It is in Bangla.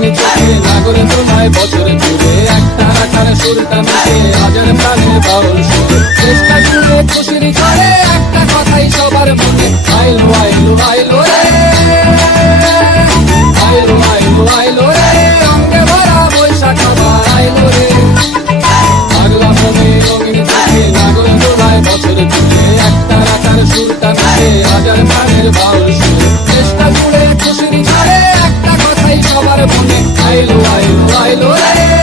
রঙিন চোখে নাগরে তোমায় বছর জুড়ে একটা রাখার সুরটা মিশে হাজার প্রাণের বাউল সুরে চেষ্টা জুড়ে খুশির করে একটা কথাই সবার মনে আইলো আইলো আইলো রে আইলো আইলো আইলো রে রঙে ভরা বৈশাখ আবার আইলো রে পাগলা মনে রঙিন চোখে নাগরে তোমায় বছর জুড়ে একটা রাখার সুরটা মিশে হাজার প্রাণের বাউল সুরে চেষ্টা জুড়ে খুশির করে একটা কথাই সবার মনে আইলো আইলো আইলো রে